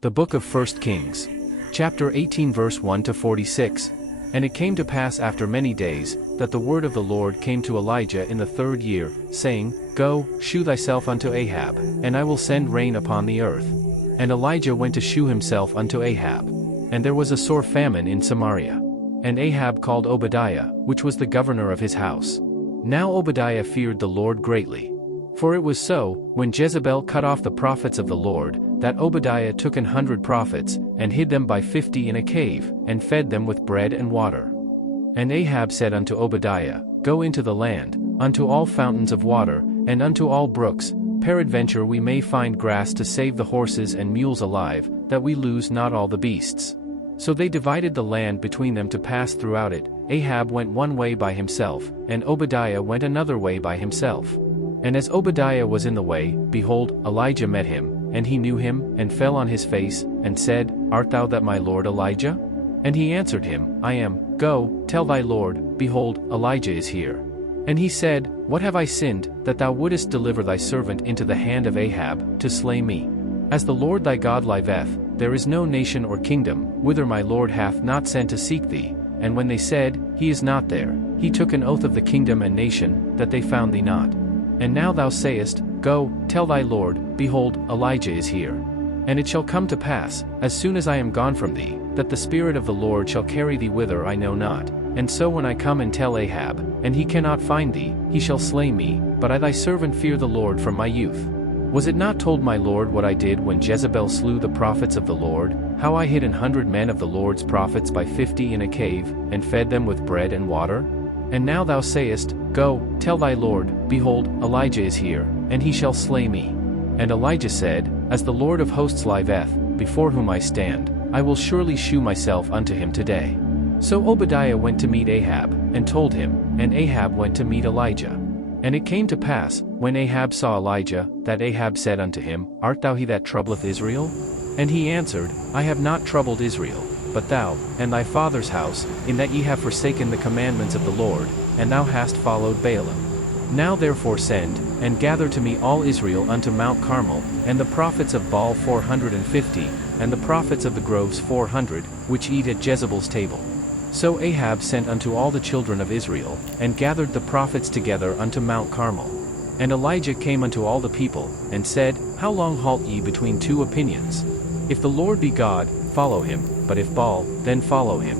The Book of 1 Kings. Chapter 18 verse 1 to 46. And it came to pass after many days, that the word of the Lord came to Elijah in the 3rd year, saying, Go, shew thyself unto Ahab, and I will send rain upon the earth. And Elijah went to shew himself unto Ahab. And there was a sore famine in Samaria. And Ahab called Obadiah, which was the governor of his house. Now Obadiah feared the Lord greatly. For it was so, when Jezebel cut off the prophets of the Lord, that Obadiah took 100 prophets, and hid them by 50 in a cave, and fed them with bread and water. And Ahab said unto Obadiah, Go into the land, unto all fountains of water, and unto all brooks, peradventure we may find grass to save the horses and mules alive, that we lose not all the beasts. So they divided the land between them to pass throughout it. Ahab went one way by himself, and Obadiah went another way by himself. And as Obadiah was in the way, behold, Elijah met him, and he knew him, and fell on his face, and said, Art thou that my lord Elijah? And he answered him, I am. Go, tell thy lord, behold, Elijah is here. And he said, What have I sinned, that thou wouldest deliver thy servant into the hand of Ahab, to slay me? As the Lord thy God liveth, there is no nation or kingdom, whither my lord hath not sent to seek thee. And when they said, He is not there, he took an oath of the kingdom and nation, that they found thee not. And now thou sayest, Go, tell thy lord, behold, Elijah is here. And it shall come to pass, as soon as I am gone from thee, that the Spirit of the Lord shall carry thee whither I know not. And so when I come and tell Ahab, and he cannot find thee, he shall slay me, but I thy servant fear the Lord from my youth. Was it not told my lord what I did when Jezebel slew the prophets of the Lord, how I hid 100 men of the Lord's prophets by 50 in a cave, and fed them with bread and water? And now thou sayest, Go, tell thy lord, behold, Elijah is here, and he shall slay me. And Elijah said, As the Lord of hosts liveth, before whom I stand, I will surely shew myself unto him today. So Obadiah went to meet Ahab, and told him, and Ahab went to meet Elijah. And it came to pass, when Ahab saw Elijah, that Ahab said unto him, Art thou he that troubleth Israel? And he answered, I have not troubled Israel, but thou, and thy father's house, in that ye have forsaken the commandments of the Lord, and thou hast followed Baalim. Now therefore send, and gather to me all Israel unto Mount Carmel, and the prophets of Baal 450, and the prophets of the groves 400, which eat at Jezebel's table. So Ahab sent unto all the children of Israel, and gathered the prophets together unto Mount Carmel. And Elijah came unto all the people, and said, How long halt ye between two opinions? If the Lord be God, follow him, but if Baal, then follow him.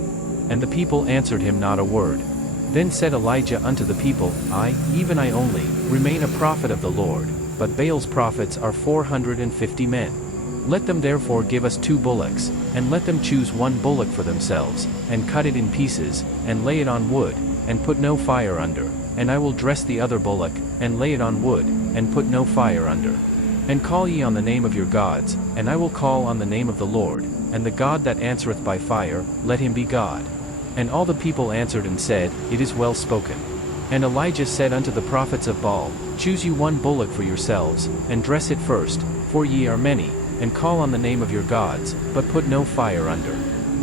And the people answered him not a word. Then said Elijah unto the people, I, even I only, remain a prophet of the Lord, but Baal's prophets are 450 men. Let them therefore give us 2 bullocks, and let them choose 1 bullock for themselves, and cut it in pieces, and lay it on wood, and put no fire under, and I will dress the other bullock, and lay it on wood, and put no fire under. And call ye on the name of your gods, and I will call on the name of the Lord, and the God that answereth by fire, let him be God. And all the people answered and said, It is well spoken. And Elijah said unto the prophets of Baal, Choose you 1 bullock for yourselves, and dress it first, for ye are many, and call on the name of your gods, but put no fire under.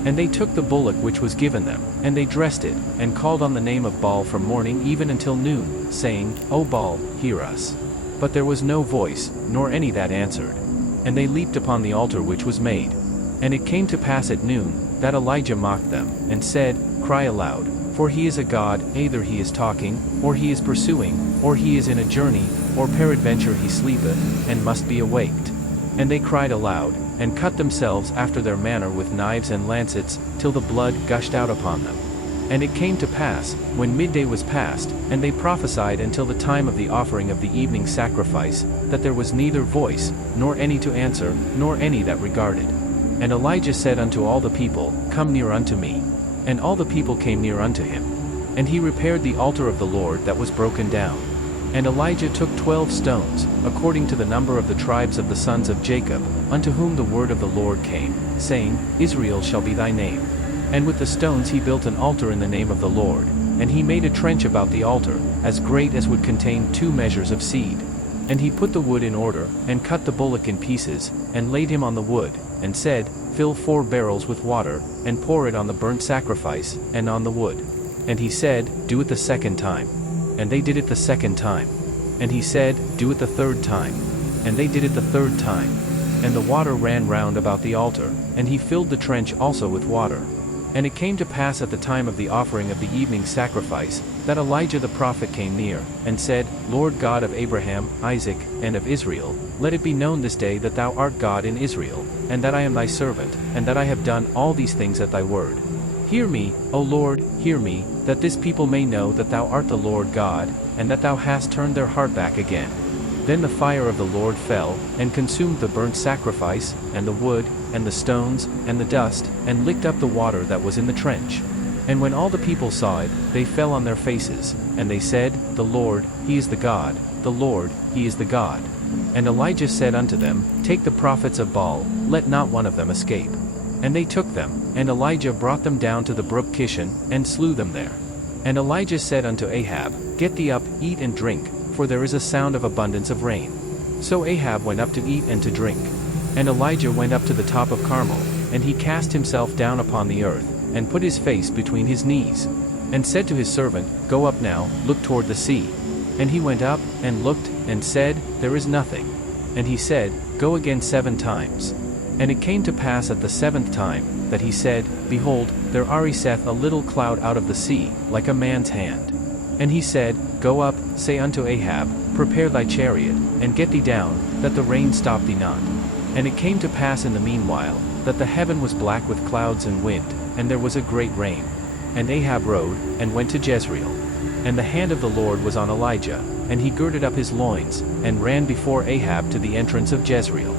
And they took the bullock which was given them, and they dressed it, and called on the name of Baal from morning even until noon, saying, O Baal, hear us. But there was no voice, nor any that answered. And they leaped upon the altar which was made. And it came to pass at noon, that Elijah mocked them, and said, Cry aloud, for he is a god, either he is talking, or he is pursuing, or he is in a journey, or peradventure he sleepeth, and must be awaked. And they cried aloud, and cut themselves after their manner with knives and lancets, till the blood gushed out upon them. And it came to pass, when midday was past, and they prophesied until the time of the offering of the evening sacrifice, that there was neither voice, nor any to answer, nor any that regarded. And Elijah said unto all the people, Come near unto me. And all the people came near unto him. And he repaired the altar of the Lord that was broken down. And Elijah took 12 stones, according to the number of the tribes of the sons of Jacob, unto whom the word of the Lord came, saying, Israel shall be thy name. And with the stones he built an altar in the name of the Lord, and he made a trench about the altar, as great as would contain 2 measures of seed. And he put the wood in order, and cut the bullock in pieces, and laid him on the wood, and said, Fill 4 barrels with water, and pour it on the burnt sacrifice, and on the wood. And he said, Do it the 2nd time. And they did it the 2nd time. And he said, Do it the 3rd time. And they did it the 3rd time. and the water ran round about the altar, and he filled the trench also with water. And it came to pass at the time of the offering of the evening sacrifice, that Elijah the prophet came near, and said, Lord God of Abraham, Isaac, and of Israel, let it be known this day that thou art God in Israel, and that I am thy servant, and that I have done all these things at thy word. Hear me, O Lord, hear me, that this people may know that thou art the Lord God, and that thou hast turned their heart back again. Then the fire of the Lord fell, and consumed the burnt sacrifice, and the wood, and the stones, and the dust, and licked up the water that was in the trench. And when all the people saw it, they fell on their faces, and they said, The Lord, he is the God, the Lord, he is the God. And Elijah said unto them, Take the prophets of Baal, let not one of them escape. And they took them, and Elijah brought them down to the brook Kishon, and slew them there. And Elijah said unto Ahab, Get thee up, eat and drink, for there is a sound of abundance of rain. So Ahab went up to eat and to drink. And Elijah went up to the top of Carmel, and he cast himself down upon the earth, and put his face between his knees, and said to his servant, Go up now, look toward the sea. And he went up, and looked, and said, There is nothing. And he said, Go again 7 times. And it came to pass at the 7th time, that he said, Behold, there ariseth a little cloud out of the sea, like a man's hand. And he said, Go up, say unto Ahab, Prepare thy chariot, and get thee down, that the rain stop thee not. And it came to pass in the meanwhile, that the heaven was black with clouds and wind, and there was a great rain. And Ahab rode, and went to Jezreel. And the hand of the Lord was on Elijah, and he girded up his loins, and ran before Ahab to the entrance of Jezreel.